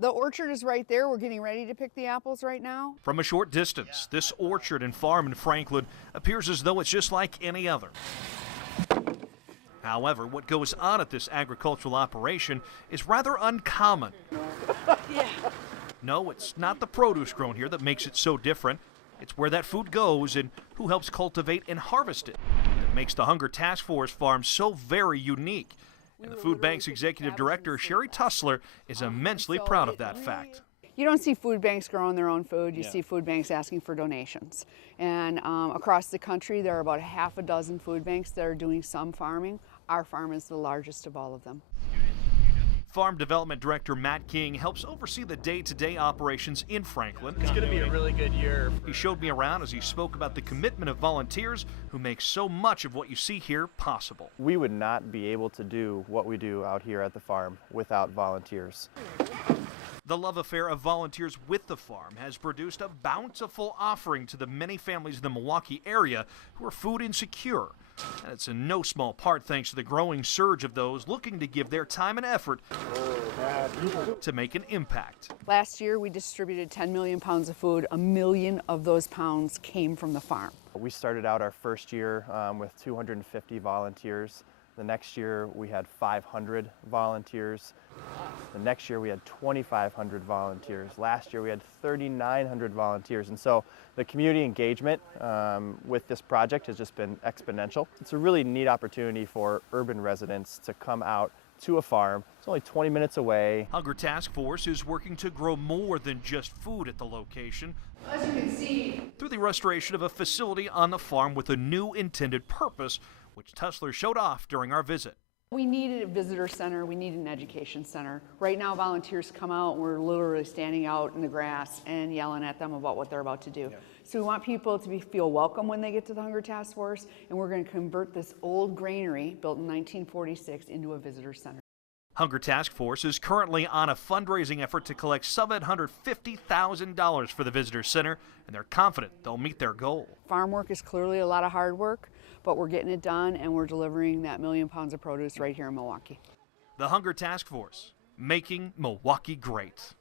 The orchard is right there. We're getting ready to pick the apples right now. From a short distance, this orchard and farm in Franklin appears as though it's just like any other. However, what goes on at this agricultural operation is rather uncommon. No, it's not the produce grown here that makes it so different. It's where that food goes and who helps cultivate and harvest it that makes the Hunger Task Force farm so very unique. And the food bank's executive director, Sherry Tussler, is immensely proud of that fact. You don't see food banks growing their own food. You see food banks asking for donations. And across the country, there are about half a dozen food banks that are doing some farming. Our farm is the largest of all of them. Farm Development Director Matt King helps oversee the day-to-day operations in Franklin. It's going to be a really good year. He showed me around as he spoke about the commitment of volunteers who make so much of what you see here possible. We would not be able to do what we do out here at the farm without volunteers. The love affair of volunteers with the farm has produced a bountiful offering to the many families in the Milwaukee area who are food insecure. And it's in no small part thanks to the growing surge of those looking to give their time and effort to make an impact. Last year, we distributed 10 million pounds of food. 1 million of those pounds came from the farm. We started out our first year with 250 volunteers. The next year we had 500 volunteers. The next year we had 2,500 volunteers. Last year we had 3,900 volunteers. And so the community engagement with this project has just been exponential. It's a really neat opportunity for urban residents to come out to a farm. It's only 20 minutes away. Hunger Task Force is working to grow more than just food at the location. As you can see, through the restoration of a facility on the farm with a new intended purpose, which Tussler showed off during our visit. we needed a visitor center, we need an education center. Right now volunteers come out and we're literally standing out in the grass and yelling at them about what they're about to do. Yeah. So we want people to feel welcome when they get to the Hunger Task Force, and we're going to convert this old granary built in 1946 into a visitor center. Hunger Task Force is currently on a fundraising effort to collect $750,000 for the visitor center, and they're confident they'll meet their goal. Farm work is clearly a lot of hard work, but we're getting it done, and we're delivering that 1 million pounds of produce right here in Milwaukee. The Hunger Task Force, making Milwaukee great.